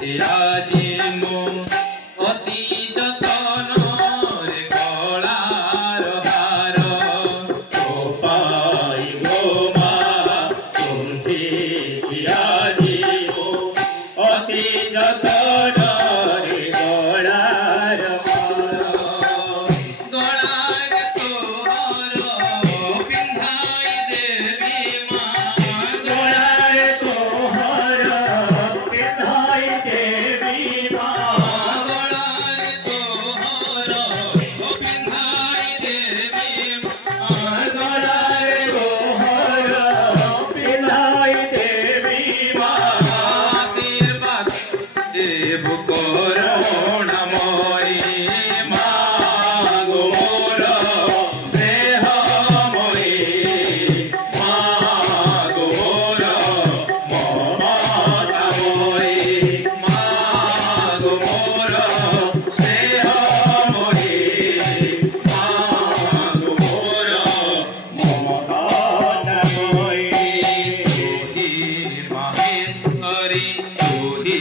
আজি মো অতি যতনরে কলার হার ও পাই গো মা তুমি আজি মো অতি যতনরে কলার গলার তোহর পিন্ধাই দেবী মা গলার তোহর পিন্ধাই দেবী মা গলার তোহর পিন্ধাই দেবী মা গলার তোহর পিন্ধাই দেবী মা আশীর্বাদ দেব করুণাময়ী মা গো মোর স্নেহময়ী মা গো মোর মমতাময়ী মা গো মোর স্নেহময়ী মা গো মোর মমতাময়ী তুহি মাহেশ্বরী তুহি